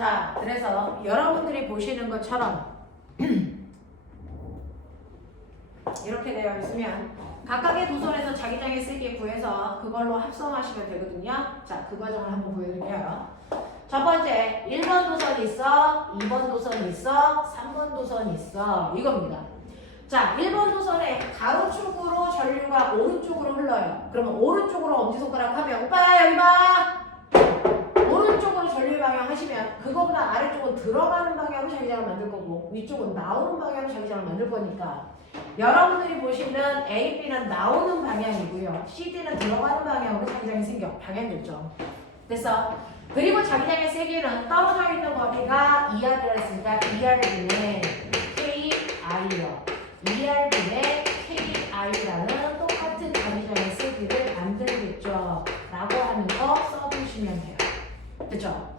자, 그래서 여러분들이 보시는 것처럼 이렇게 되어 있으면 각각의 도선에서 자기장의 세기 구해서 그걸로 합성하시면 되거든요. 자, 그 과정을 한번 보여드릴게요. 첫 번째, 1번 도선이 있어, 2번 도선이 있어, 3번 도선이 있어. 이겁니다. 자, 1번 도선에 가로축으로 전류가 오른쪽으로 흘러요. 그러면 오른쪽으로 엄지손가락 하면 오빠 여기 봐! 오른쪽으로 전류 방향 하시면 그거보다 아래쪽은 들어가는 방향으로 자기장을 만들 거고 위쪽은 나오는 방향으로 자기장을 만들 거니까 여러분들이 보시는 A, B는 나오는 방향이고요. C, D는 들어가는 방향으로 자기장이 생겨. 방향 결정. 됐어? 그리고 자기장의 세기는 떨어져 있는 거리가 2R이라 했으니까 2R분의 KI요. 2R분의 KI라는 똑같은 자기장의 세기를 만들겠죠. 라고 하는 거 써주시면 돼요. 됐죠?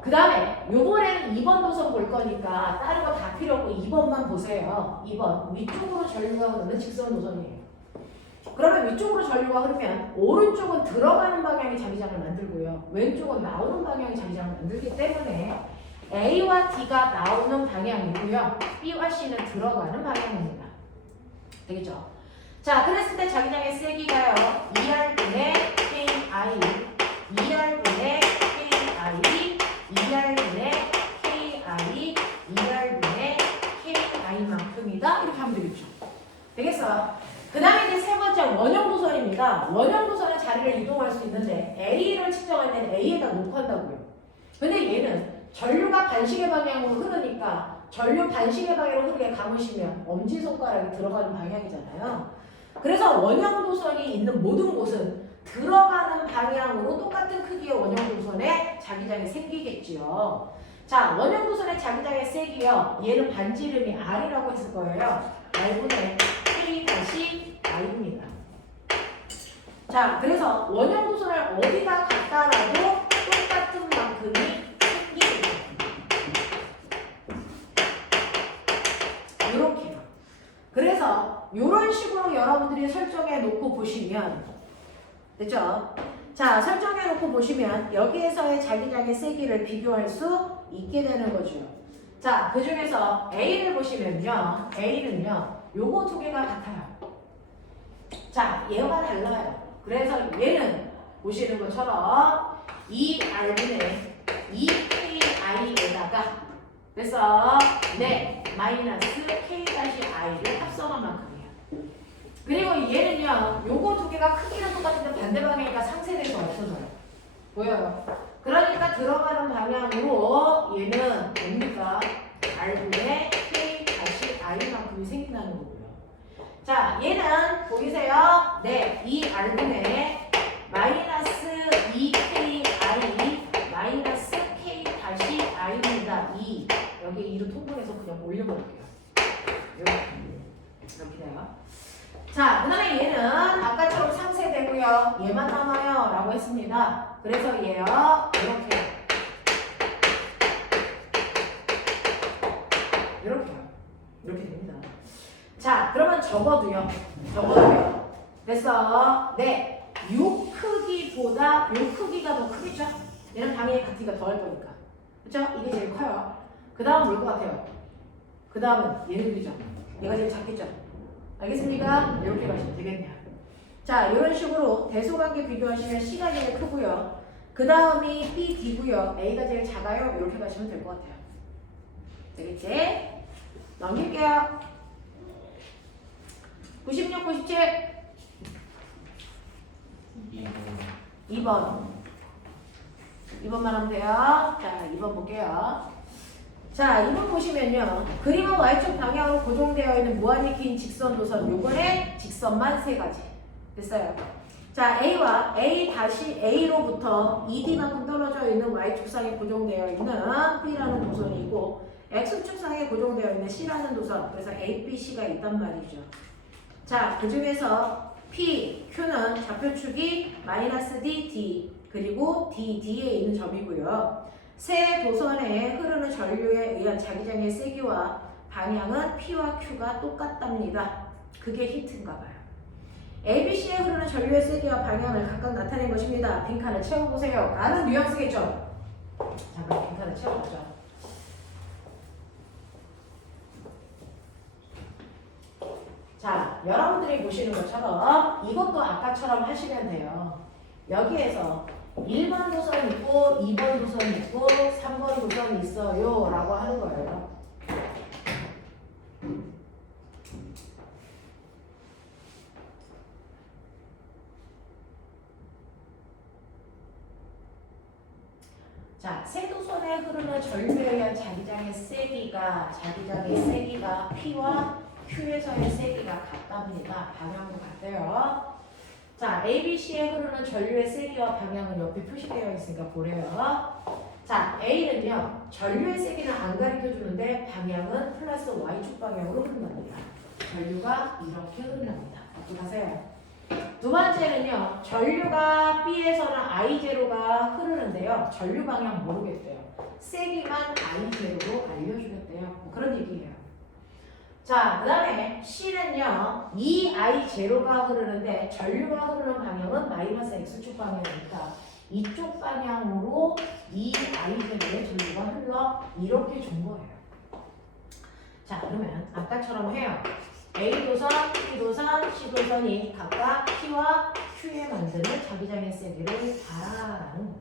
그 다음에 요번에는 2번 도선 볼 거니까 다른 거 다 필요 없고 2번만 보세요. 2번 위쪽으로 전류가 흐르는 직선 노선이에요. 그러면 위쪽으로 전류가 흐르면 오른쪽은 들어가는 방향이 자기장을 만들고요. 왼쪽은 나오는 방향이 자기장을 만들기 때문에 A와 D가 나오는 방향이고요. B와 C는 들어가는 방향입니다. 되겠죠? 자, 그랬을 때 자기장의 세기가요. 2R분의 KI 2R분의 KI 2R분의 KI 2R분의 KI만큼이다. 이렇게 하면 되겠죠. 되겠어? 그 다음에 이제 세 번째 원형 도선입니다. 원형 도선은 자리를 이동할 수 있는데 A를 측정할 때는 A에다 놓고 한다고요. 근데 얘는 전류가 반시계 방향으로 흐르니까 전류 반시계 방향으로 흐르게 감으시면 엄지손가락이 들어가는 방향이잖아요. 그래서 원형 도선이 있는 모든 곳은 들어가는 방향으로 똑같은 크기의 원형 도선에 자기장이 생기겠지요. 자, 원형 도선의 자기장의 세기요. 얘는 반지 이름이 R이라고 했을 거예요. R분의 K 다시 I입니다. 자, 그래서 원형 도선을 어디다 갖다 놔도 똑같은 만큼이 생기겠죠. 이렇게요. 그래서 이런 식으로 여러분들이 설정해 놓고 보시면 됐죠? 자, 설정해 놓고 보시면 여기에서의 자기장의 세기를 비교할 수 있게 되는 거죠. 자, 그 중에서 A를 보시면요. A는요. 요거 두 개가 같아요. 자, 얘가 달라요. 그래서 얘는 보시는 것처럼 2R분의 2KI에다가 그래서 네, 마이너스 K-I를 합성한 만큼이에요. 그리고 얘는요, 요거 두 개가 크기는 똑같은데 반대 방향이니까 상쇄돼서 없어져요. 보여요? 그러니까 들어가는 방향으로 얘는 뭡니까? R분의 K-I만큼이 생긴다는 거고요. 자, 얘는 보이세요? 네, 이 R분의 마이너스 2KI 마이너스 K-I입니다. 2. 여기 2로 통분해서 그냥 올려볼게요. 이렇게 돼요. 자, 그 다음에 얘는 아까처럼 상쇄되고요. 얘만 남아요. 라고 했습니다. 그래서 얘요. 이렇게 됩니다. 자, 그러면 적어도요. 그래서 네, 요 크기보다 요 크기가 더 크겠죠? 얘는 당연히 같으니까 더 할 거니까. 그쵸? 이게 제일 커요. 그 다음 뭘 것 같아요? 그 다음은 얘네들이죠. 얘가 제일 작겠죠? 알겠습니까? 이렇게 가시면 되겠네요. 자, 이런 식으로 대소관계 비교하시면 C가 제일 크고요. 그 다음이 B, D고요. A가 제일 작아요. 이렇게 가시면 될 것 같아요. 되겠지? 넘길게요. 96, 97. 2번. 2번만 하면 돼요. 자, 2번 볼게요. 자, 2번 보시면요. 그림은 Y축 방향으로 고정되어 있는 무한히 긴 직선 도선. 요번에 직선만 세 가지. 됐어요. 자, A와 A-A로부터 ED만큼 떨어져 있는 Y축상에 고정되어 있는 B라는 도선이고 X축상에 고정되어 있는 C라는 도선. 그래서 A, B, C가 있단 말이죠. 자, 그 중에서 P, Q는 좌표축이 마이너스 D, D 그리고 D, D에 있는 점이고요. 세 도선에 흐르는 전류에 의한 자기장의 세기와 방향은 P와 Q가 똑같답니다. 그게 힌트인가 봐요. ABC에 흐르는 전류의 세기와 방향을 각각 나타낸 것입니다. 빈칸을 채워보세요. 라는 뉘앙스겠죠? 자, 그럼 빈칸을 채워보죠. 자, 여러분들이 보시는 것처럼 이것도 아까처럼 하시면 돼요. 여기에서 1번 도선 있고 2번 도선 있고 3번 도선 있어요 라고 하는 거예요. 자, 세도선에 흐르는 전류에 의한 자기장의 세기가 P와 Q에서의 세기가 같답니다. 방향도 같대요. 자, ABC에 흐르는 전류의 세기와 방향은 옆에 표시되어 있으니까 보래요. 자, A는요, 전류의 세기는 안 가르쳐 주는데 방향은 플러스 Y축 방향으로 흐른답니다. 전류가 이렇게 흐른답니다. 가세요. 두 번째는요, 전류가 B에서는 I0가 흐르는데요. 전류 방향 모르겠대요. 세기만 I0로 알려주겠대요. 그런 얘기예요. 자, 그 다음에 C는요, 이 I0가 흐르는데 전류가 흐르는 방향은 마이너스 X축 방향이니까 이쪽 방향으로 이 I0의 전류가 흘러 이렇게 준 거예요. 자, 그러면 아까처럼 해요. A도선, B도선, C도선이 각각 P와 Q에 만드는 자기장의 세기를 알아라는 거예요.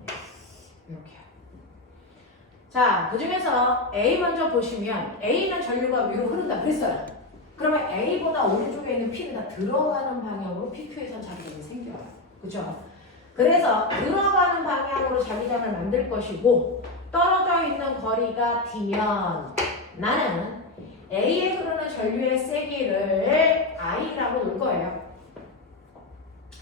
이렇게요. 자, 그 중에서 A 먼저 보시면 A는 전류가 위로 흐른다 그랬어요. 그러면 A보다 오른쪽에 있는 P는 다 들어가는 방향으로 PQ에선 자기장이 생겨요. 그죠? 그래서 들어가는 방향으로 자기장을 만들 것이고 떨어져 있는 거리가 D면 나는 A에 흐르는 전류의 세기를 I라고 놓을 거예요.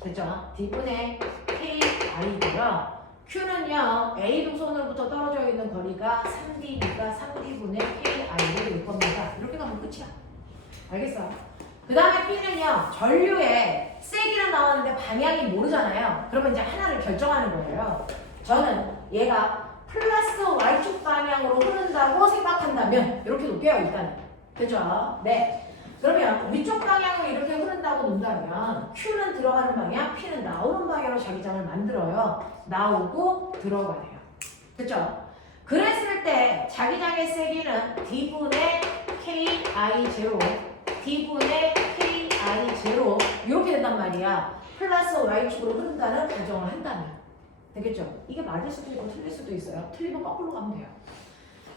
그죠? D분의 KI고요. Q는요, A 도선으로부터 떨어져 있는 거리가 3D니까 3D분의 KI를 놓을 겁니다. 이렇게 가면 끝이야. 알겠어? 그 다음에 B는요, 전류의 세기는 나왔는데 방향이 모르잖아요. 그러면 이제 하나를 결정하는 거예요. 저는 얘가 플러스 Y축 방향으로 흐른다고 생각한다면 이렇게 놓을게요, 일단은. 그죠? 네. 그러면 위쪽 방향으로 이렇게 흐른다고 놓는다면 Q는 들어가는 방향, P는 나오는 방향으로 자기장을 만들어요. 나오고 들어가요. 그죠? 그랬을 때 자기장의 세기는 D분의 KI0, D분의 KI0 이렇게 된단 말이야. 플러스 Y축으로 흐른다는 가정을 한다면. 되겠죠? 이게 맞을 수도 있고 틀릴 수도 있어요. 틀리면 거꾸로 가면 돼요.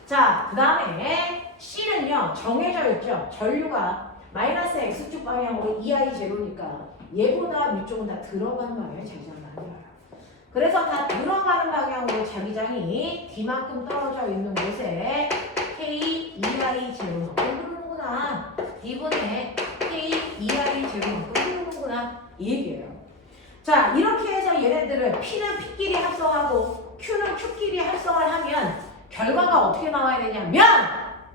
자, 그 다음에 C는요, 정해져 있죠. 전류가 마이너스 X축 방향으로 2I0니까 얘보다 위쪽은 다 들어가는 방향에 자기장을 만들어요. 그래서 다 들어가는 방향으로 자기장이 D만큼 떨어져 있는 곳에 K2I0만큼 흐르는구나. D분의 K2I0만큼 흐르는구나. 이 얘기예요. 자, 이렇게 해서 얘네들을 P는 P끼리 합성하고 Q는 Q끼리 합성을 하면 결과가 어떻게 나와야 되냐면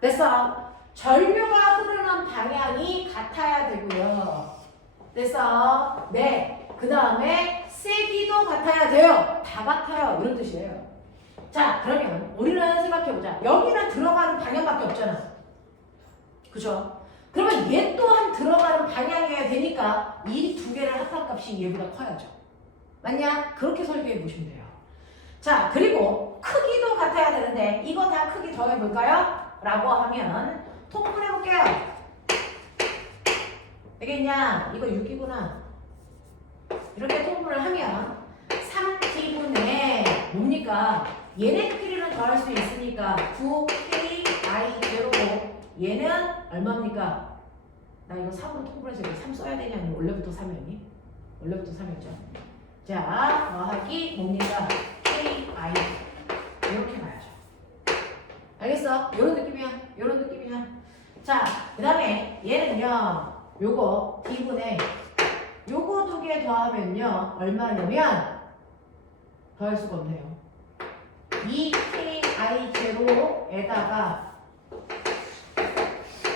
됐어. 전류가 흐르는 방향이 같아야 되고요. 됐어. 네. 그 다음에 세기도 같아야 돼요. 다 같아요. 이런 뜻이에요. 자, 그러면 우리는 생각해보자. 여기는 들어가는 방향밖에 없잖아. 그죠? 그러면 얘 또한 들어가는 방향이어야 되니까 이 두 개를 합산값이 얘보다 커야죠. 맞냐? 그렇게 설계해 보시면 돼요. 자, 그리고 크기도 같아야 되는데 이거 다 크기 더해볼까요? 라고 하면 통분해볼게요. 되겠냐? 이거 6이구나. 이렇게 통분을 하면 3T분의 뭡니까? 얘네끼리는 더할 수 있으니까 9KI0고 얘는 얼마입니까? 나 이거 3으로 통분해서 이거 3 써야 되냐? 아니면 원래부터 3이었니? 원래부터 3이었죠. 자, 더하기 뭡니까? KI 이렇게 봐야죠. 알겠어? 요런 느낌이야. 요런 느낌이야. 자, 그 다음에 얘는요. 요거 D분의 요거 두 개 더하면요. 얼마냐면 더할 수가 없네요. 2KI0에다가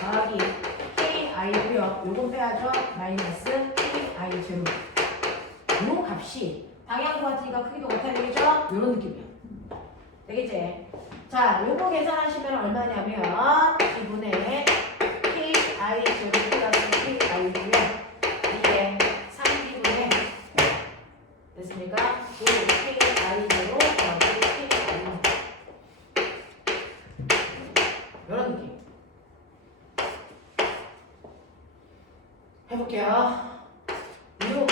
더하기 KI고요. 요건 빼야죠. 마이너스 KI0. 요 값이 방향도 같으니까 크기도 같아야 되겠죠? 요런 느낌이야. 되겠지? 자, 요거 계산하시면 얼마냐면 D분의 KI0 플러스 KI고요. 이게 3D분의 됐습니까? KI0 더하기 KI 볼게요. 6ki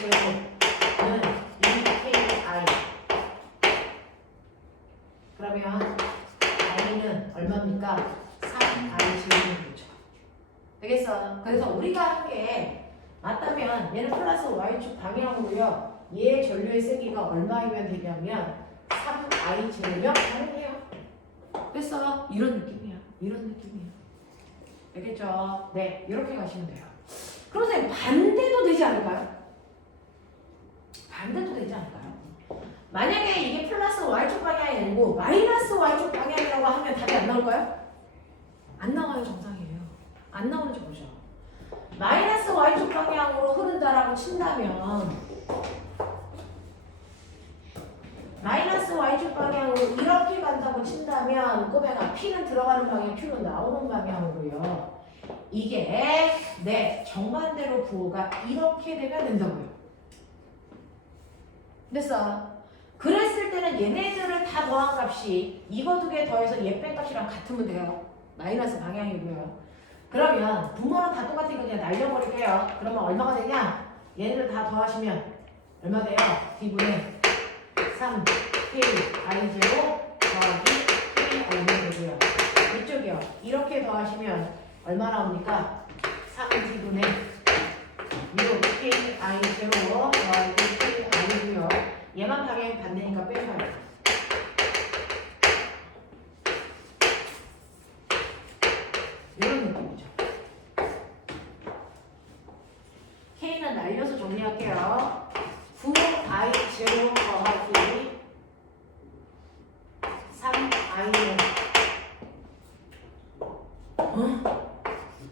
제곱은 2ki. 그러면 i는 얼마입니까? 3i 제곱이죠. 되겠어? 그래서 우리가 한 게 맞다면 얘는 플러스 y축 방향으로요. 얘의 전류의 세기가 얼마이면 되냐면 3i 제곱이면 가능해요. 됐어? 이런 느낌이야. 이런 느낌이야. 알겠죠? 네, 이렇게 가시면 돼요. 그럼 선생님 반대도 되지 않을까요? 반대도 되지 않을까요? 만약에 이게 플러스 y축 방향이 아니고 마이너스 y축 방향이라고 하면 답이 안 나올까요? 안 나와요. 정상이에요. 안 나오는지 보죠. 마이너스 y축 방향으로 흐른다라고 친다면 마이너스 y축 방향으로 이렇게 간다고 친다면 꼬매가 P는 들어가는 방향, Q는 나오는 방향으로요. 이게 네 정반대로 부호가 이렇게 되면 된다고요. 됐어? 그랬을 때는 얘네들을 다 더한 값이 이거 두 개 더해서 얘 뺀 값이랑 같으면 돼요. 마이너스 방향이고요. 그러면 분모는 다 똑같으니까 그냥 날려버릴게요. 그러면 얼마가 되냐? 얘네들 다 더하시면 얼마 돼요? D분의 3 K I 제곱 더하기 K I는 되고요. 이쪽이요. 이렇게 더하시면 얼마 나옵니까? 3D분의 6 K I 제곱 더하기 K I고요. 얘만 방향이 반대니까 빼셔요. 이런 느낌이죠. K는 날려서 정리할게요. 9i 제곱 더하기 3i는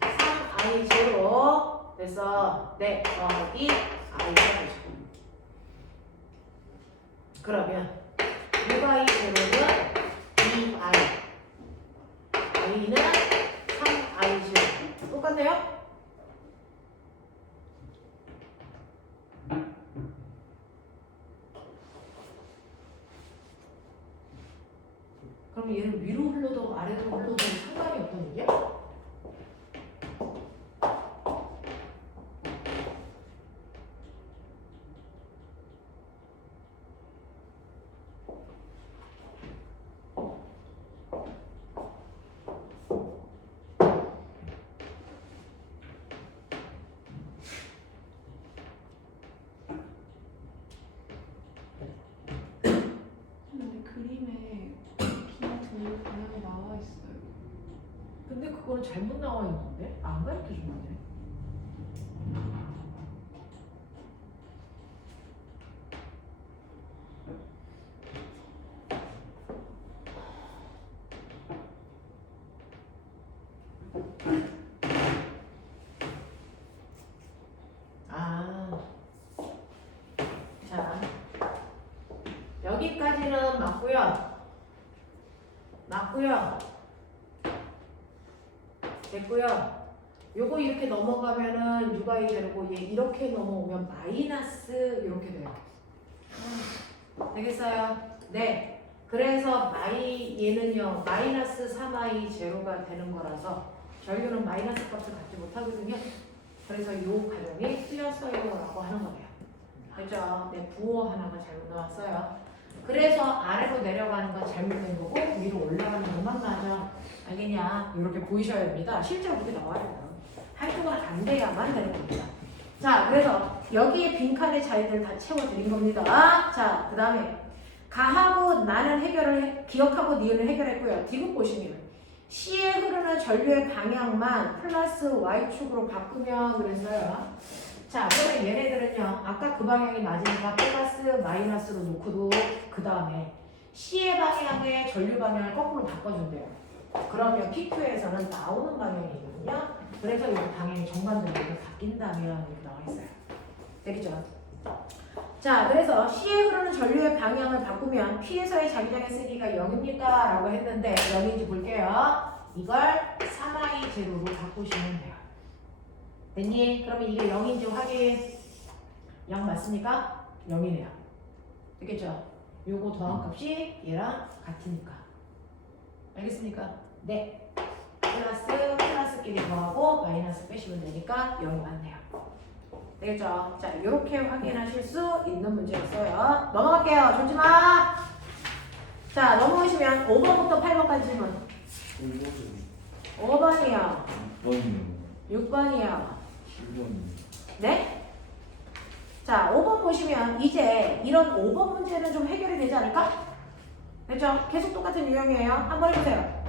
3i 제곱 그래서 네 더하기 i가 되죠. 그러면 6i 제곱은 2i i는 3i 제곱 똑같네요? 그럼 얘는 위로 흘러도 아래로 흘러도 상관이 없던 얘기야? 근데 그거는 잘못 나와 있는데? 안 가르쳐 줬는데? 자, 여기까지는 맞고요. 됐고요. 요거 이렇게 넘어가면은 6i 제로고 얘 이렇게 넘어오면 마이너스 이렇게 돼요. 되겠어요? 네. 그래서 얘는요 마이너스 3i 제로가 되는 거라서 전류는 마이너스 값을 갖지 못하거든요. 그래서 요 과정이 틀렸어요라고 하는 거예요. 그죠? 네, 부호 하나가 잘못 나왔어요. 그래서 아래로 내려가는 건 잘못된 거고 위로 올라가는 것만 맞아. 알겠냐? 이렇게 보이셔야 됩니다. 실제로 그렇게 나와요. 한쪽은 안 돼야만 되는 겁니다. 자, 그래서 여기에 빈칸의 자리들 다 채워드린 겁니다. 자, 그 다음에 가하고 나는 기억하고 니은을 해결했고요. 디귿 보시면 C에 흐르는 전류의 방향만 플러스 Y축으로 바꾸면 그랬어요. 자, 그러면 얘네들은요. 아까 그 방향이 맞으니까 플러스 마이너스로 놓고도 그 다음에 C의 방향에 전류 방향을 거꾸로 바꿔준대요. 그러면 PQ에서는 나오는 방향이거든요. 그래서 이 방향이 정반대로 바뀐다면 이렇게 나와 있어요. 되겠죠? 자, 그래서 C에 흐르는 전류의 방향을 바꾸면 P에서의 자기장의 세기가 0입니까? 라고 했는데 0인지 볼게요. 이걸 3i 제로로 바꾸시면 돼요. 됐니? 그러면 이게 0인지 확인. 0 맞습니까? 0이네요. 됐겠죠? 요거 더한 값이 얘랑 같으니까. 알겠습니까? 네. 플러스끼리 더하고 마이너스 빼시면 되니까 0이 맞네요. 되겠죠? 자, 이렇게 확인하실 수 있는 문제였어요. 넘어갈게요. 졸지 마. 자, 넘어오시면 5번부터 8번까지 질문. 5번이요. 6번이요. 네? 자, 5번 보시면 이제 이런 5번 문제는 좀 해결이 되지 않을까? 됐죠? 계속 똑같은 유형이에요. 한번 해보세요.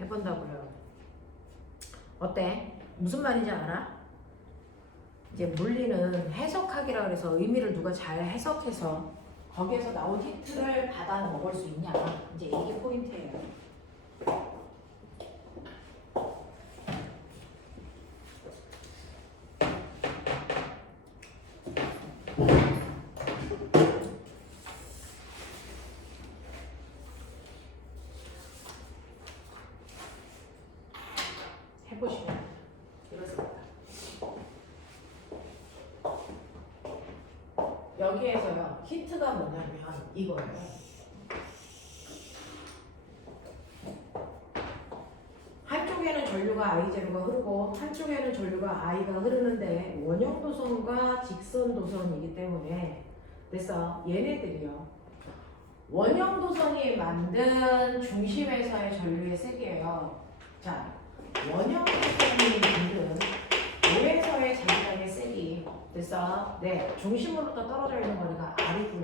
해본다고요. 어때? 무슨 말인지 알아? 이제 물리는 해석하기라 그래서 의미를 누가 잘 해석해서 거기에서 나온 힌트를 받아 먹을 수 있냐. 이제 이게 포인트예요. 해보시면 이렇습니다. 여기에서요 힌트가 뭐냐면 이거예요. 한쪽에는 전류가 I0가 흐르고 한쪽에는 전류가 I가 흐르는데 원형도선과 직선도선이기 때문에 그래서 얘네들이요 원형도선이 만든 중심에서의 전류의 세기예요. 자, 원형도선이 만든 도에서의 자기장의 세기 그래서 네 중심으로부터 떨어져 있는 거리가 R이고요.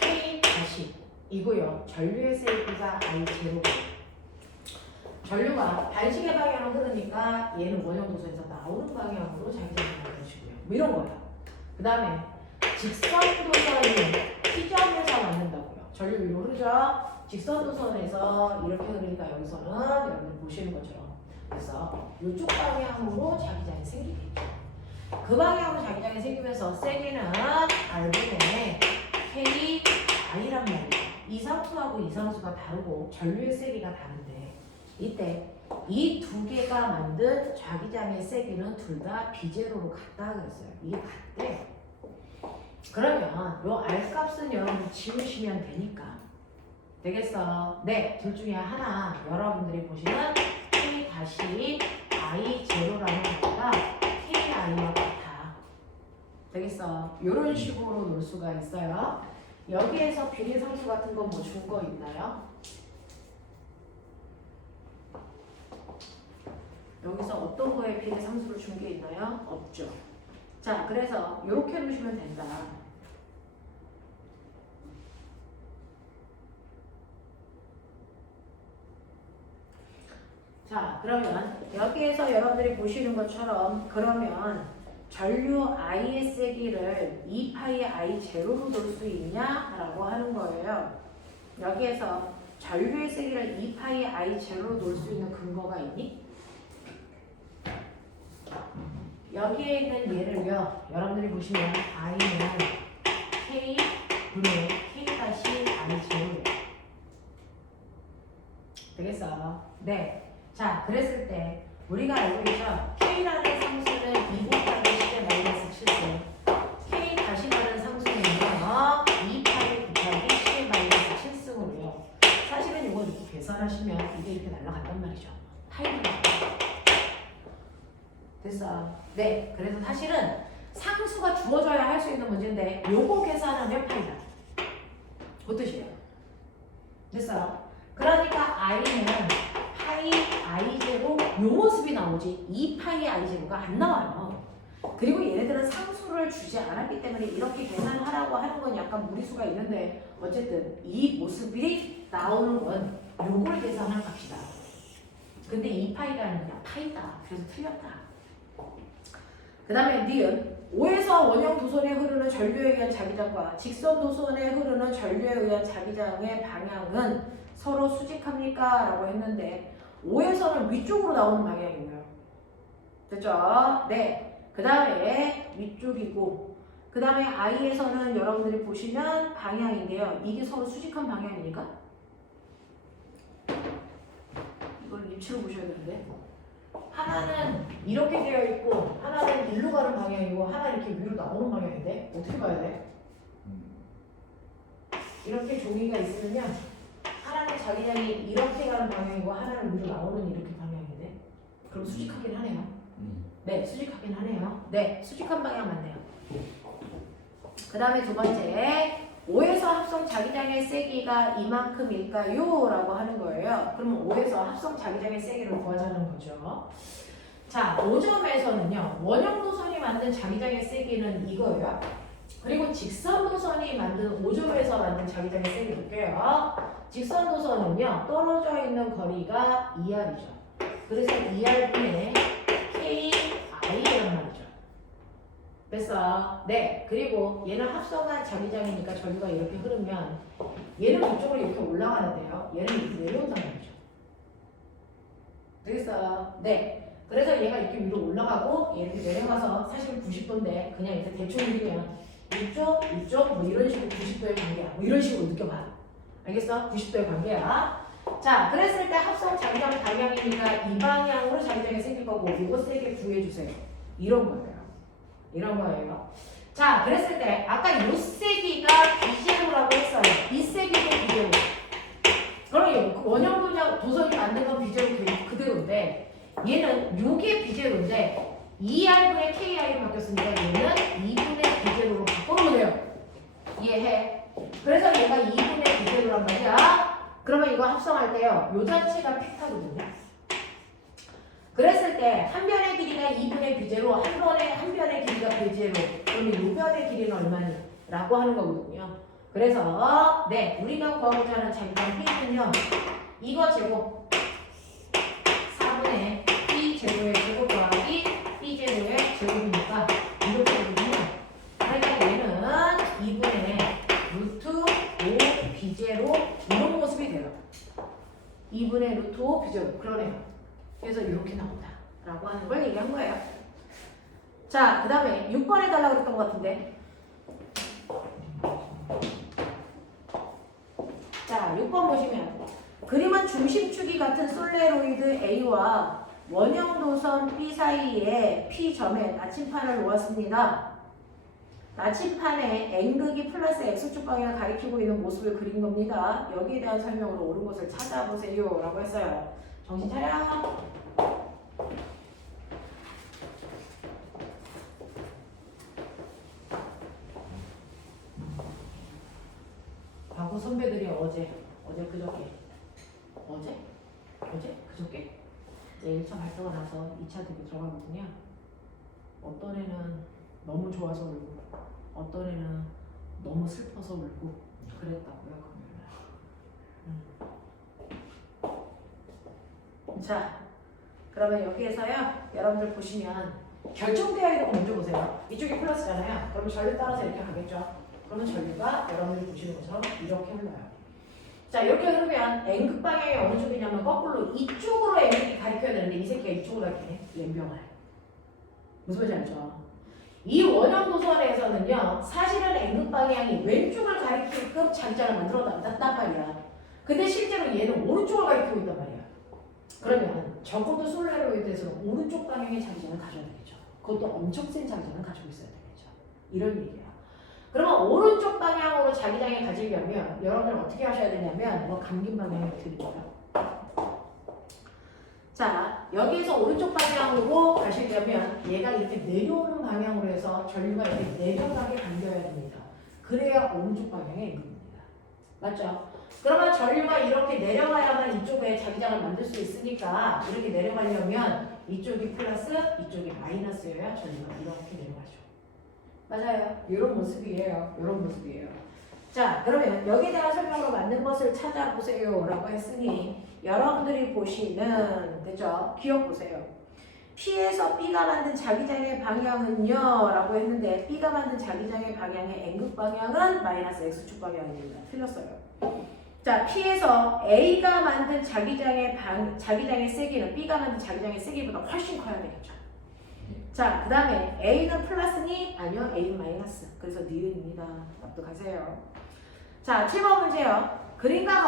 K 다시 이고요. 전류의 세기가 I0. 전류가 반시계 방향으로 흐르니까 얘는 원형도선에서 나오는 방향으로 자기장이 만들어지고요. 뭐 이런 거야. 그 다음에 직선도선이 T점에서 만든다고요. 전류 위로 흐르죠. 직선도선에서 이렇게 흐르니까 여기서는 여러분들 보시는 것처럼 그래서 이쪽 방향으로 자기장이 생기겠죠. 그 방향으로 자기장이 생기면서 세기는 R분의 K, I란 말이에요. 이상수하고 이상수가 다르고 전류의 세기가 다른데 이때 이 두 개가 만든 자기장의 세기는 둘 다 비제로로 같다 그랬어요. 이게 같대. 그러면 요 R 값은요 지우시면 되니까 되겠어. 네, 둘 중에 하나 여러분들이 보시면 K 다시 I 제로라는 것보다 K I와 같아. 되겠어. 요런 식으로 놓을 수가 있어요. 여기에서 비례상수 같은 거 뭐 준 거 있나요? 여기서 어떤 거에 비례 상수를 준 게 있나요? 없죠. 자, 그래서 이렇게 놓으시면 된다. 자, 그러면 여기에서 여러분들이 보시는 것처럼 그러면 전류 i의 세기를 2파이 i 제로로 놓을 수 있냐라고 하는 거예요. 여기에서 전류의 세기를 2파이 i 제로로 놓을 수 있는 근거가 있니? 여기에 있는 예를요. 여러분들이 보시면 i는 k 분의 k 다시 i 제로예요. 되겠어? 네. 자, 그랬을 때 우리가 알고 있죠? K라는 상수는 2 곱하기 10의 마이너스 7승 K 다시라는 상수는요 2파이 곱하기 10의 마이너스 7승으로요 사실은 이거 이렇게 계산하시면 이게 이렇게 날아간단 말이죠. 파이가 됐어? 네, 그래서 사실은 상수가 주어져야 할 수 있는 문제인데 요거 계산하면 파이다. 그 뜻이에요. 됐어? 그러니까 i는 파이 i 제로 요 모습이 나오지 2파이 i 제로가 안 나와요. 그리고 얘네들은 상수를 주지 않았기 때문에 이렇게 계산하라고 하는 건 약간 무리수가 있는데 어쨌든 이 모습이 나오는 건 요걸 계산한 값이다. 근데 2파이가 아니냐 파이다. 그래서 틀렸다. 그 다음에 니은 5에서 원형 도선에 흐르는 전류에 의한 자기장과 직선 도선에 흐르는 전류에 의한 자기장의 방향은 서로 수직합니까? 라고 했는데 5에서는 위쪽으로 나오는 방향인가요? 됐죠? 네. 그 다음에 위쪽이고 그 다음에 I에서는 여러분들이 보시면 방향인데요. 이게 서로 수직한 방향입니까? 이걸 입체로 보셔야 되는데 하나는 이렇게 되어 있고 하나는 일로 가는 방향이고 하나 이렇게 위로 나오는 방향인데 어떻게 봐야 돼? 이렇게 종이가 있으면 하나는 자기장이 이렇게 가는 방향이고 하나는 위로 나오는 이렇게 방향인데 그럼 수직하긴 하네요. 네, 수직하긴 하네요. 네, 수직한 방향 맞네요. 그 다음에 두 번째 5에서 합성 자기장의 세기가 이만큼일까요? 라고 하는 거예요. 그러면 5에서 합성 자기장의 세기를 구하자는 거죠. 자, 5점에서는요. 원형 도선이 만든 자기장의 세기는 이거예요. 그리고 직선 도선이 만든 5점에서 만든 자기장의 세기 볼게요. 직선 도선은요. 떨어져 있는 거리가 2r이죠. 그래서 2r분의 ki란 말이죠. 됐어? 네. 그리고 얘는 합성한 자기장이니까 전류가 이렇게 흐르면 얘는 이쪽으로 이렇게 올라가는데요. 얘는 이렇게 내려온단 말이죠. 되겠어? 네. 그래서 얘가 이렇게 위로 올라가고 얘 이렇게 내려가서 사실 90도인데 그냥 이렇게 대충 그리면 이쪽, 이쪽 뭐 이런 식으로 90도의 관계야. 뭐 이런 식으로 느껴봐. 알겠어? 90도의 관계야. 자, 그랬을 때 합성 자기장 방향이니까 이 방향으로 자기장이 생길 거고 이거 세게 구해주세요. 이런 거예요. 이런 거예요. 자, 그랬을 때 아까 요 세기가 비제로라고 했어요. 이 세기도 비제로. 그럼 원형 도선이 만든 건 비제로 그대로인데 얘는 요게 비제로인데 2r분의 ki로 바뀌었으니까 얘는 2분의 비제로로 바꿔놓으면 돼요. 이해해? 그래서 얘가 2분의 비제로란 말이야. 그러면 이거 합성할 때요. 요 자체가 피타거든요. 그랬을 때 한 변의 길이가 2분의 비제로, 한 변의 길이가 비제로. 그러면 요 변의 길이는 얼마니? 라고 하는 거거든요. 그래서 네, 우리가 구하고자 하는 자기장 P는요. 이거 제곱 4분의 B제로의 제곱 더하기 B제로의 제곱이니까 이렇게 되거든요. 그러니까 얘는 2분의 루트 5 B제로 이런 모습이 돼요. 2분의 루트 5 B제로. 그러네요. 그래서 이렇게 나온다 라고 하는 걸 얘기한 거예요. 자, 그 다음에 6번 해달라고 그랬던 것 같은데 자, 6번 보시면 그림은 중심축이 같은 솔레로이드 A와 원형 도선 B 사이에 P점에 나침판을 놓았습니다. 나침판에 N극이 플러스 X축 방향을 가리키고 있는 모습을 그린 겁니다. 여기에 대한 설명으로 옳은 것을 찾아보세요 라고 했어요. 정신 차려. 과거 선배들이 어제 그저께 이제 1차 발표가 나서 2차 대표 들어가거든요. 어떤 애는 너무 좋아서 울고, 어떤 애는 너무 슬퍼서 울고 그랬다고요. 자, 그러면 여기에서요, 여러분들 보시면 결정되어 있는 거 먼저 보세요. 이쪽이 플러스잖아요. 그러면 전류 따라서 이렇게 가겠죠. 그러면 전류가 여러분들이 보시는 것처럼 이렇게 흘러요. 자, 이렇게 흐르면 N극 방향이 어느 쪽이냐면 거꾸로 이쪽으로 N극이 가리켜야 되는데 이 새끼가 이쪽으로 가리키네. 연병을. 무슨 말인지 알죠? 이 원형 도선에서는요, 사실은 N극 방향이 왼쪽을 가리키게끔 장자를 만들어놨단 말이야. 근데 실제로 얘는 오른쪽을 가리키고 있단 말이야. 그러면 적어도 솔레로이드에서는 오른쪽 방향의 자기장을 가져야 되겠죠. 그것도 엄청 센 자기장을 가지고 있어야 되겠죠. 이런 얘기야. 그러면 오른쪽 방향으로 자기장을 가지려면 여러분들 어떻게 하셔야 되냐면 뭐 감긴 방향이 어떻게 될까요? 자, 여기에서 오른쪽 방향으로 가시려면 얘가 이렇게 내려오는 방향으로 해서 전류가 이렇게 내려가게 당겨야 됩니다. 그래야 오른쪽 방향에 있습니다. 맞죠? 그러면 전류가 이렇게 내려가야만 이쪽에 자기장을 만들 수 있으니까 이렇게 내려가려면 이쪽이 플러스, 이쪽이 마이너스여야 전류가 이렇게 내려가죠. 맞아요. 이런 모습이에요. 이런 모습이에요. 자, 그러면 여기에 대한 설명으로 맞는 것을 찾아보세요 라고 했으니 여러분들이 보시는, 됐죠? 기억 보세요. P에서 B가 만든 자기장의 방향은요 라고 했는데 B가 만든 자기장의 방향의 N극 방향은 마이너스 X축 방향입니다. 틀렸어요. 자, P에서 A가 만든 자기장의 세기는 B가 만든 자기장의 세기보다 훨씬 커야 되겠죠. 자, 그 다음에 A는 플러스니? 아니요, A는 마이너스. 그래서 니은입니다. 납득하세요. 자, 7번 문제요. 그림과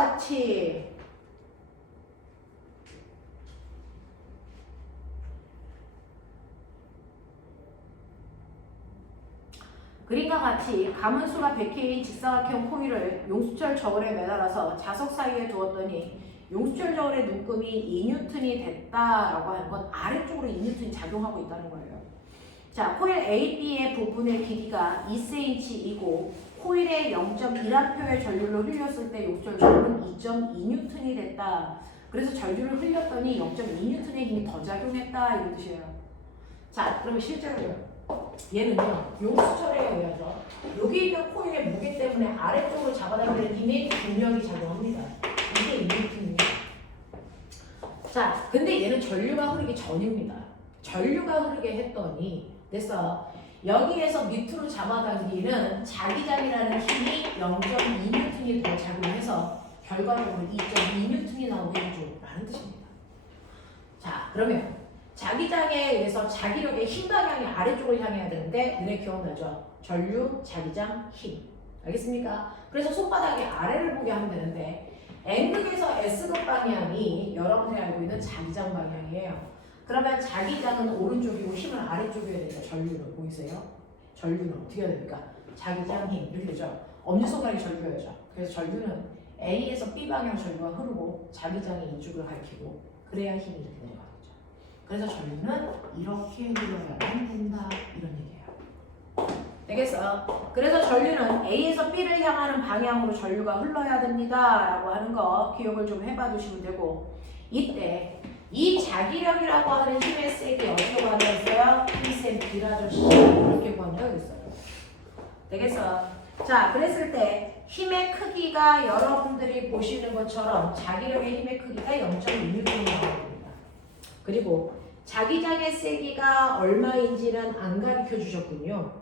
같이 가문수가 100개인 직사각형 코일을 용수철 저울에 매달아서 자석 사이에 두었더니 용수철 저울의 눈금이 2N이 됐다라고 하는 건 아래쪽으로 2N이 작용하고 있다는 거예요. 자, 코일 AB의 부분의 길이가 2cm이고 코일에 0.1A의 전류를 흘렸을 때 용수철 저울은 2.2N이 됐다. 그래서 전류를 흘렸더니 0.2N의 힘이 더 작용했다 이런 뜻이에요. 자, 그러면 실제로요. 얘는요, 용수철에 의해서 여기 있는 코일의 무게 때문에 아래쪽으로 잡아당기는 힘이 분명히 작용합니다. 이게 2N입니다. 자, 근데 얘는 전류가 흐르기 전입니다. 전류가 흐르게 했더니 됐어. 여기에서 밑으로 잡아당기는 자기장이라는 힘이 0.2N이 더 작용해서 결과적으로 2.2N이 나오게 해줘 라는 뜻입니다. 자, 그러면 자기장에 의해서 자기력의 힘 방향이 아래쪽을 향해야 되는데 너네 기억나죠? 전류, 자기장, 힘. 알겠습니까? 그래서 손바닥이 아래를 보게 하면 되는데 N극에서 S극 방향이 여러분들이 알고 있는 자기장 방향이에요. 그러면 자기장은 오른쪽이고 힘은 아래쪽이어야 되니까 전류는 보이세요? 전류는 어떻게 해야 됩니까? 자기장, 힘 이렇게 되죠? 엄지손가락이 전류여야죠. 그래서 전류는 A에서 B 방향 전류가 흐르고 자기장이 이쪽을 가리키고 그래야 힘이 이렇게 내려가겠죠. 그래서 전류는 이렇게 흘러야만 된다 이런 얘기예요. 되겠어? 그래서 전류는 A에서 B를 향하는 방향으로 전류가 흘러야 됩니다 라고 하는 거 기억을 좀 해봐 주시면 되고 이때 이 자기력이라고 하는 힘의 세기 어떻게 구한다고 P쌤 B라죠. 이렇게 구한다고 했어요. 되겠어? 자, 그랬을 때 힘의 크기가 여러분들이 보시는 것처럼 자기력의 힘의 크기가 0.2N이 나옵니다. 그리고 자기장의 세기가 얼마인지는 안 가르쳐 주셨군요.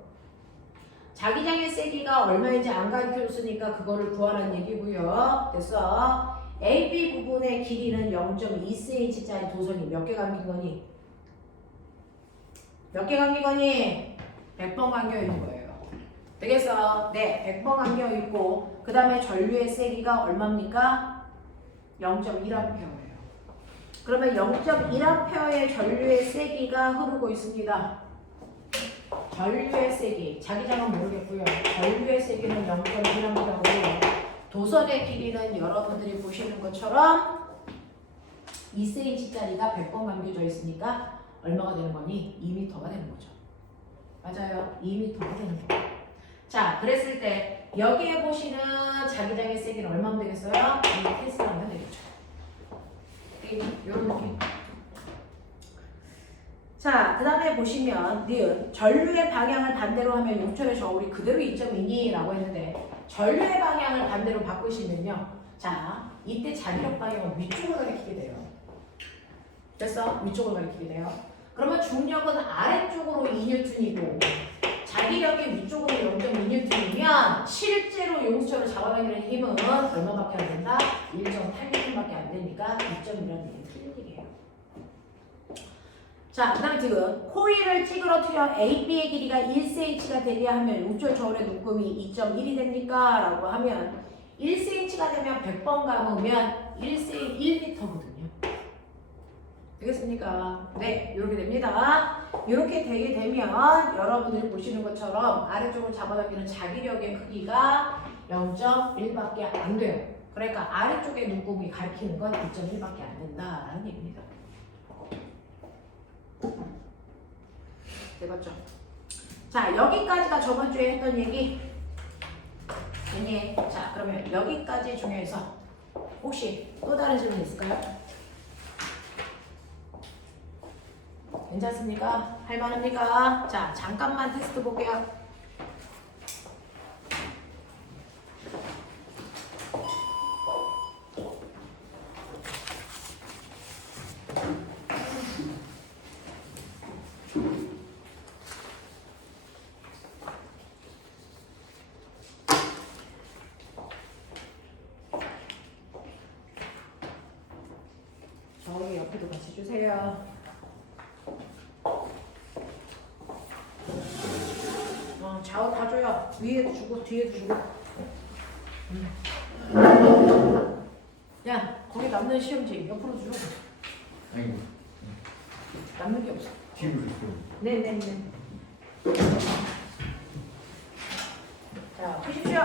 자기장의 세기가 얼마인지 안 가르쳐 줬으니까 그거를 구하라는 얘기고요. 됐어? AB 부분의 길이는 0.2cm짜리 도선이 몇 개 감긴 거니? 몇 개 감긴 거니? 100번 감겨 있는 거예요. 되겠어? 네, 100번 감겨 있고 그 다음에 전류의 세기가 얼마입니까? 0.1A예요. 그러면 0.1A의 전류의 세기가 흐르고 있습니다. 전류의 세기, 자기장은 모르겠고요. 전류의 세기는 0.1A고요. 도선의 길이는 여러분들이 보시는 것처럼 2cm짜리가 100번 감겨져 있으니까 얼마가 되는 거니? 2m가 되는 거죠. 맞아요. 2m가 되는 거예요. 자, 그랬을 때 여기에 보시는 자기장의 세기는 얼마면 되겠어요? 이렇게 쓰면 되겠죠. 이런 느낌. 자, 그 다음에 보시면 니은 전류의 방향을 반대로 하면 용철의 저울이 그대로 2.2니? 라고 했는데 전류의 방향을 반대로 바꾸시면요. 자, 이때 자기력 방향은 위쪽으로 가리키게 돼요. 됐어? 위쪽으로 가리키게 돼요. 그러면 중력은 아래쪽으로 2N이고 자기력이 위쪽으로 0.2N이면 실제로 용수철을 잡아당기는 힘은 얼마밖에 안 된다? 1.8N밖에 안 되니까 2.1이라는 얘기 틀린 얘기예요. 자, 그 다음에 지금 코일을 찌그러뜨려 AB의 길이가 1cm가 되려 하면 용철 저울의 눈금이 2.1이 됩니까? 라고 하면 1cm가 되면 100번 감으면 1m거든요. 되겠습니까? 네, 이렇게 됩니다. 이렇게 되게 되면 여러분들이 보시는 것처럼 아래쪽을 잡아당기는 자기력의 크기가 0.1밖에 안 돼요. 그러니까 아래쪽의 눈곱이 가리키는 건 2.1밖에 안 된다라는 얘기입니다. 되겠죠? 자, 여기까지가 저번 주에 했던 얘기. 자, 그러면 여기까지 중요해서 혹시 또 다른 질문 있을까요? 괜찮습니까? 할만합니까? 자, 잠깐만 테스트 볼게요. 저기 옆에도 같이 주세요. 좌우 다 줘요. 위에도 주고 뒤에도 주고. 야, 거기 남는 시험지 옆으로 줘. 아이고. 남는 게 없어. 뒤로 줬어요. 네네네. 자, 보십시오.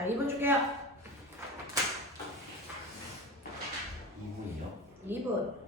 자, 2분 줄게요. 2분이요? 2분.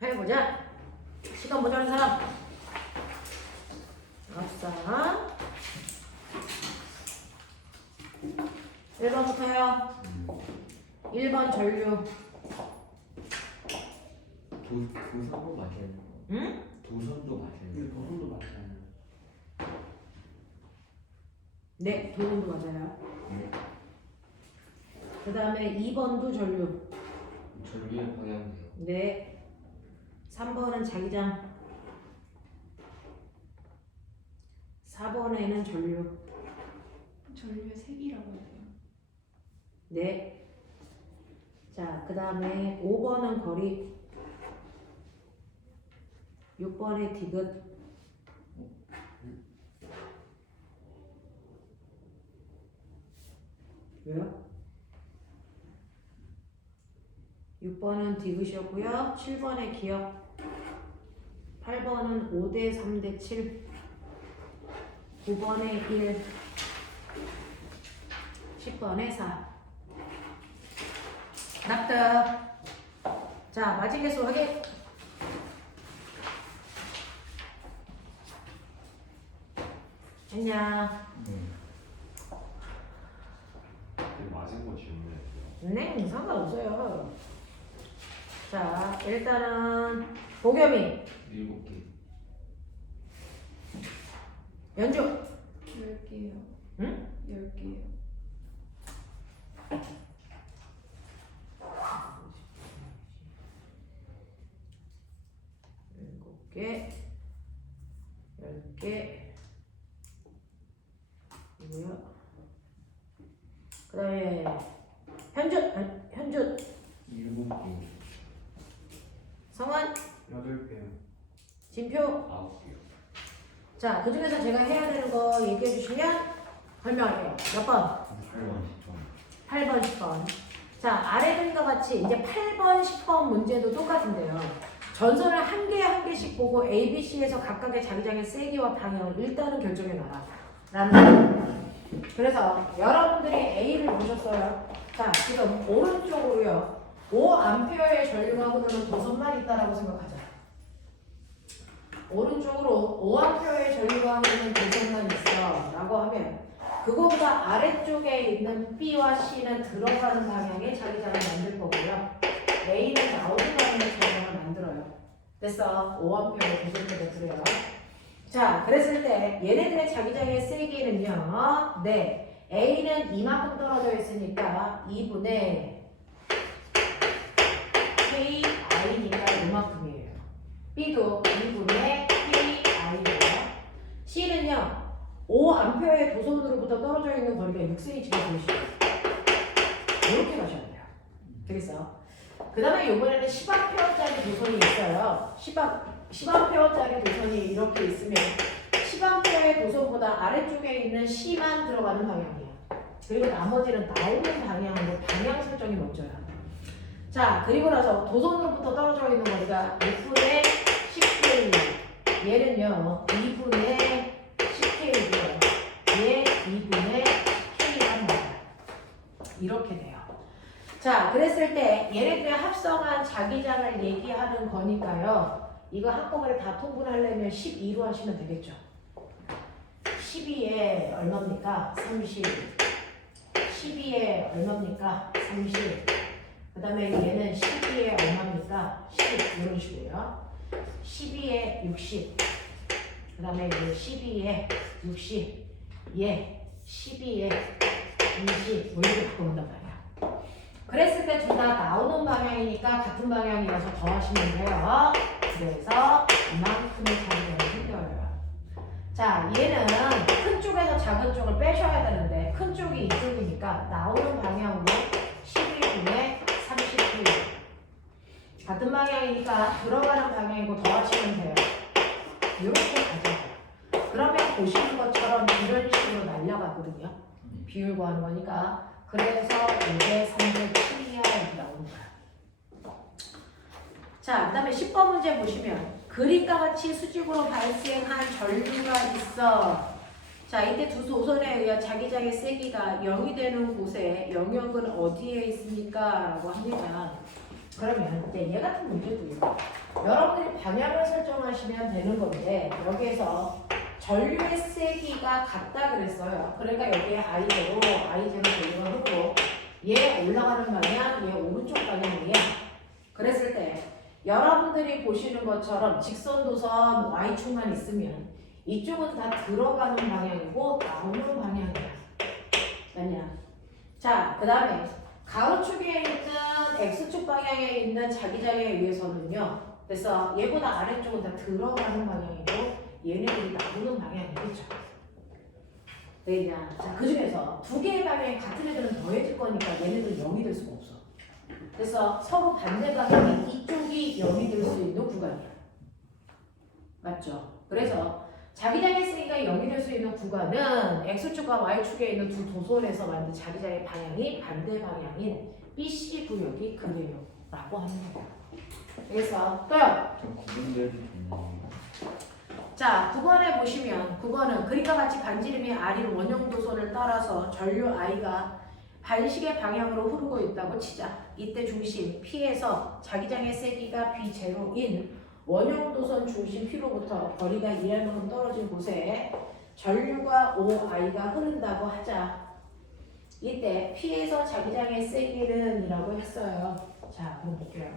해보자. 시간 모자란 사람 없어. 1번부터요. 1번 전류. 도선도 맞아요. 응? 도선도 맞아요. 도선도 맞잖아요. 네, 도전도 맞아요. 네. 그 다음에 2번도 전류. 전류의 방향이요. 네. 3번은 자기장. 4번에는 전류. 전류의 색이라고 해야 돼요. 네. 자, 그 다음에 5번은 거리. 6번에 디귿. 왜요? 6번은 디귿이었고요. 7번에 기억. 8번은 5대 3대 7. 9번에 1. 10번에 4. 납득. 자, 마진 개수 확인. 했냐? 네. 네, 상관없어요. 자, 일단은 보겸이 7개. 연주 10개요. 응? 10개요. 7개 10개 이고요. 그 다음에 현준 7개. 성원 8개요. 진표 9개요. 자, 그 중에서 제가 해야 되는 거 얘기해 주시면 설명할게요. 몇 번? 8번, 10번. 자, 아래 그림과 같이 이제 8번, 10번 문제도 똑같은데요. 전선을 한 개 한 개씩 보고 A, B, C에서 각각의 자기장의 세기와 방향을 일단은 결정해 놔라. 라는 거예요. 그래서 여러분들이 A를 보셨어요. 자, 지금 오른쪽으로요. 5A의 전류가 흐르는 도선만 있다라고 생각하자. 오른쪽으로 5A의 전류가 흐르는 도선만 있어 라고 하면 그거보다 아래쪽에 있는 B와 C는 들어가는 방향의 자기장을 만들 거고요. A는 나오는 방향의 자기장을 만들어요. 됐어. 5A의 도선을 그래요. 자, 그랬을 때 얘네들의 자기장의 세기는요. 네, A는 이만큼 떨어져 있으니까 2분의 KI니까 이만큼이에요. B도 2분의 KI예요. C는요. 5A의 도선으로부터 떨어져 있는 거리가 6cm가 되시죠. 이렇게 가셔야 돼요. 되겠어? 그 다음에 이번에는 10A짜리 도선이 있어요. 10A짜리 도선이 이렇게 있으면 10A의 도선보다 아래쪽에 있는 C만 들어가는 방향이야. 그리고 나머지는 나오는 방향으로 방향 설정이 먼저야. 자, 그리고 나서 도선으로부터 떨어져 있는 거리가 6분의 10K. 얘는요, 2분의 10K고요. 얘 2분의 K란 말이야. 이렇게 돼요. 자, 그랬을 때 얘네들의 합성한 자기장을 얘기하는 거니까요. 이거 한꺼번에 다 통분하려면 12로 하시면 되겠죠. 12에 얼마입니까? 30. 12에 얼마입니까? 30. 그 다음에 얘는 12에 얼마입니까? 10 이런 식으로요. 12에 60. 그 다음에 이제 12에 60. 얘 12에 20. 뭐 이렇게 바꿔본단 말이야. 그랬을 때 둘 다 나오는 방향이니까 같은 방향이라서 더하시면 돼요. 그래서 이만큼의 자기장이 생겨요. 자, 얘는 큰 쪽에서 작은 쪽을 빼셔야 되는데 큰 쪽이 이쪽이니까 나오는 방향으로 11분의 30분. 같은 방향이니까 들어가는 방향이고 더하시면 돼요. 이렇게 가져가요. 그러면 보시는 것처럼 이런 식으로 날려가거든요. 비율 구하는 거니까. 그래서 이게 307이야 이렇게 나오는 거야. 자, 그 다음에 10번 문제 보시면 그림과 같이 수직으로 발생한 전류가 있어. 자, 이때 두 도선에 의한 자기장의 세기가 0이 되는 곳에 영역은 어디에 있습니까? 라고 합니다. 그러면 이제 얘 같은 문제도요. 여러분들이 방향을 설정하시면 되는 건데 여기에서 전류의 세기가 같다 그랬어요. 그러니까 여기에 I0, I0 전류가 흐르고 얘 올라가는 방향, 얘 오른쪽 방향이에요. 그랬을 때 여러분들이 보시는 것처럼 직선 도선 Y축만 있으면 이쪽은 다 들어가는 방향이고 나오는 방향이야. 맞냐? 자, 그 다음에 가로축에 있는 X축 방향에 있는 자기장에 의해서는요. 그래서 얘보다 아래쪽은 다 들어가는 방향이고 얘네들이 나오는 방향이겠죠. 왜냐? 자, 그 중에서 두 개의 방향이 같은 애들은 더해질 거니까 얘네들은 0이 될 수가 없어. 그래서 서로 반대 방향이 이쪽이 0이 될 수 있는 구간이야. 맞죠? 그래서 자기장의 세기가 0이 될 수 있는 구간은 X축과 Y축에 있는 두 도선에서 만든 자기장의 방향이 반대 방향인 BC 구역이 그래요. 라고 하는 거예요. 그래서 또요. 저 구분돼도 좋네요. 자, 9번에 보시면 9번은 그림과 같이 반지름이 R인 원형 도선을 따라서 전류 I가 반시계 방향으로 흐르고 있다고 치자. 이때 중심 P에서 자기장의 세기가 B0인 원형 도선 중심 P로부터 거리가 2r만큼 떨어진 곳에 전류가 OI가 흐른다고 하자. 이때 P에서 자기장의 세기는 이라고 했어요. 자, 한번 볼게요.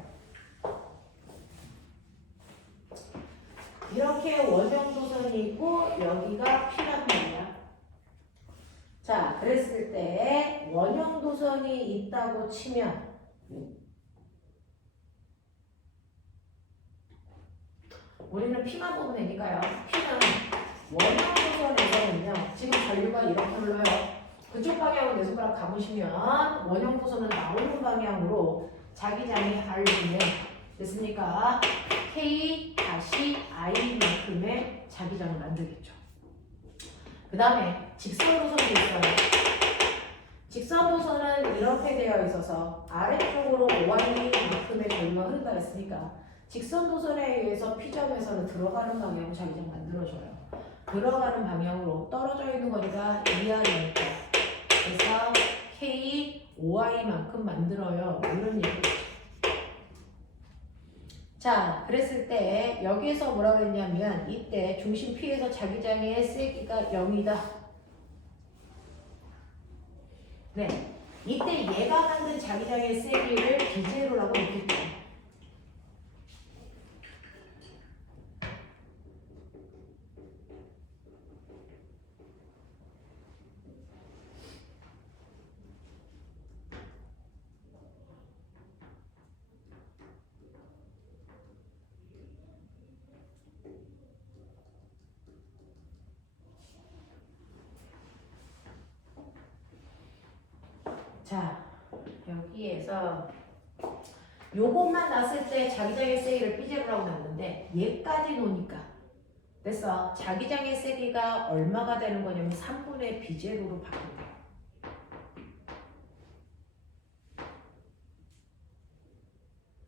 이렇게 원형 도선이 있고 여기가 P란 말이야. 자, 그랬을 때 원형 도선이 있다고 치면 우리는 P만 보면 되니까요. P는 원형 도선에서는요. 지금 전류가 이렇게 흘러요. 그쪽 방향으로 내 손가락 감으시면 원형 도선은 나오는 방향으로 자기장이 R이면 됐습니까? K 다시 I만큼의 자기장을 만들겠죠. 그 다음에 직선 도선도 있어요. 직선 도선은 이렇게 되어 있어서 아래쪽으로 Y만큼의 전류가 흐른다 했으니까 직선 도선에 의해서 P점에서는 들어가는 방향으로 자기장 만들어줘요. 들어가는 방향으로 떨어져 있는 거리가 2R이니까 그래서 K, OI만큼 만들어요. 이런 얘기죠. 자, 그랬을 때 여기에서 뭐라고 그랬냐면 이때 중심 P에서 자기장의 세기가 0이다. 네, 이때 얘가 만든 자기장의 세기를 비제로라고 했겠죠. 자, 여기에서 요것만 났을 때 자기장의 세기를 B제로라고 놨는데 얘까지 노니까 됐어. 자기장의 세기가 얼마가 되는 거냐면 3분의 B제로로 바뀐다.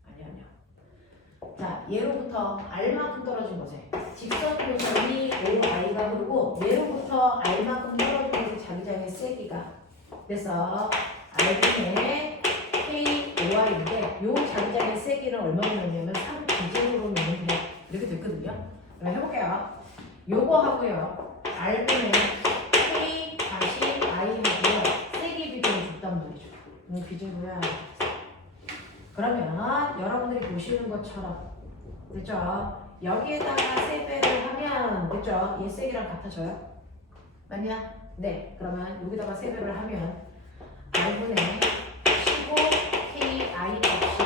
아니야. 자, 얘로부터 R만큼 떨어진 거지. 직선 도선이 OI가 흐르고 얘로부터 R만큼 떨어진 것이 자기장의 세기가 그래서 R분의 K, OI인데 요 자기장의 세기를 얼마나 넣냐면 3B제로로 넣으면 돼. 이렇게 됐거든요. 그럼 해볼게요. 요거 하고요. R분의 K 다시 I하고요. 세기 비교를 줬단 말이죠. B제로야. 그러면 여러분들이 보시는 것처럼 됐죠? 여기에다가 3배를 하면 됐죠? 얘 세기랑 같아져요? 맞냐? 네. 그러면 여기다가 3배를 하면 R분의 15KI 값이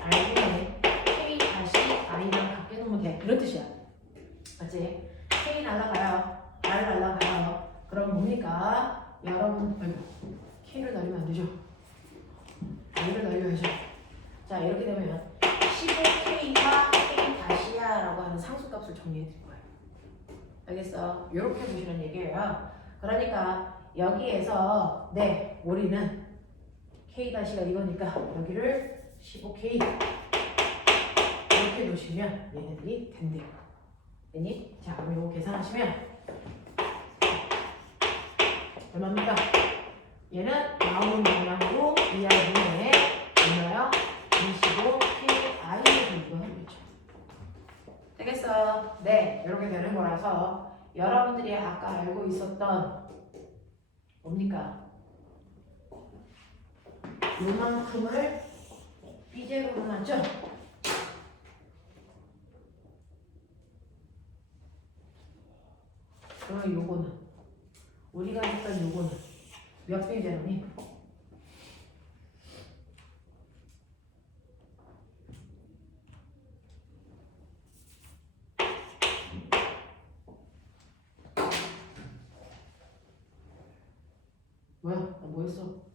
R분의 K 다시 I랑 같게 놓으면 돼. 이런 뜻이야. 맞지? K 날라가요. R 날라가요. 그럼 뭡니까? 여러분, 아이고, K를 날리면 안 되죠? I를 날려야죠. 자, 이렇게 되면 15K가 K 다시야 라고 하는 상수값을 정리해 드릴 거예요. 알겠어? 이렇게 보시는 얘기예요. 그러니까 여기에서 네, 우리는 K 다시가 이거니까 여기를 15K 이렇게 놓으시면 얘네들이 된대요. 됐니? 자, 그럼 이거 계산하시면 얼마입니까? 얘는 나오는 방향으로 2R분의 얼마요? 25KI를 이거 해보죠. 되겠어? 네, 이렇게 되는 거라서 여러분들이 아까 알고 있었던 뭡니까? 요만큼을 B제로로 놨죠? 그럼 요거는 우리가 했던 요거는 몇 B제로니? 뭐야? 나 뭐 했어?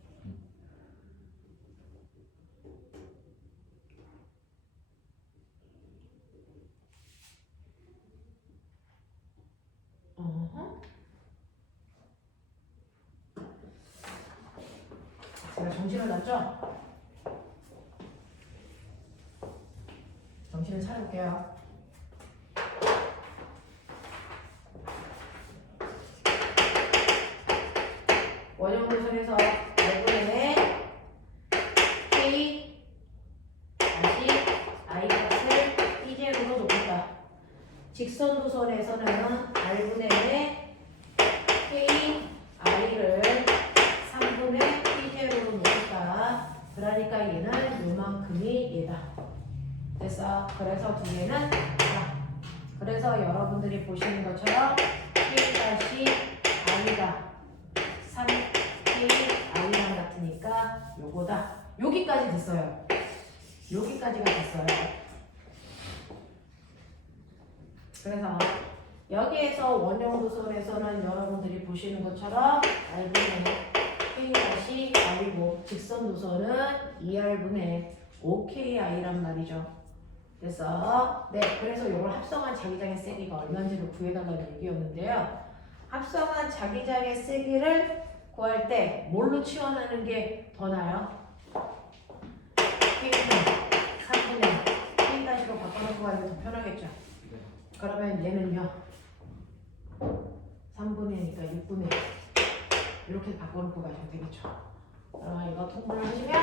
제가 정신을 놨죠? 정신을 차려볼게요. 원형 도선에서 R분의 K 다시 I 값을 B제로로 놓겠다. 직선 도선에서는 R분의 K I를 3분의 됐어. 그래서 두 개는 자, 그래서 여러분들이 보시는 것처럼 K-I가 3K-I랑 같으니까 요거다. 여기까지 됐어요. 여기까지가 됐어요. 그래서 여기에서 원형 도선에서는 여러분들이 보시는 것처럼 R분의 K-I고 직선 도선은 2R분의 5KI란 말이죠. 됐어? 네, 그래서 이걸 합성한 자기장의 세기가 얼마인지를 구해달라는 얘기였는데요. 합성한 자기장의 세기를 구할 때 뭘로 치환하는 게 더 나아요? K는 3분의 K-로 바꿔놓고 가는 게 더 편하겠죠? 그러면 얘는요? 3분의 2니까 6분의 1 이렇게 바꿔놓고 가시면 되겠죠? 그러면 이거 통분을 하시면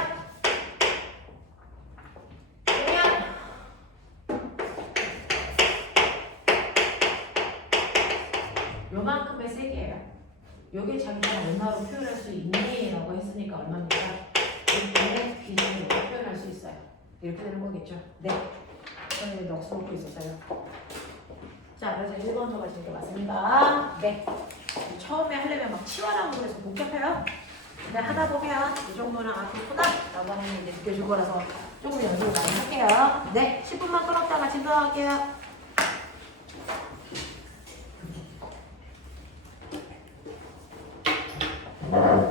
요만큼의 세기예요. 요게 자기가 얼마로 표현할 수 있니? 라고 했으니까 얼마입니까? 6분의 B는 이렇게 표현할 수 있어요. 이렇게 되는 거겠죠? 네. 저는 넋을 놓고 있었어요. 자, 그래서 1번 도가 지금 맞습니다. 네. 처음에 하려면 막 치환하고 그래서 복잡해요. 근데 하다 보면 이 정도는 아, 그렇구나. 라고 하는 게 이제 느껴질 거라서 조금 연습을 많이 할게요. 네. 10분만 끊었다가 진도할게요. 네.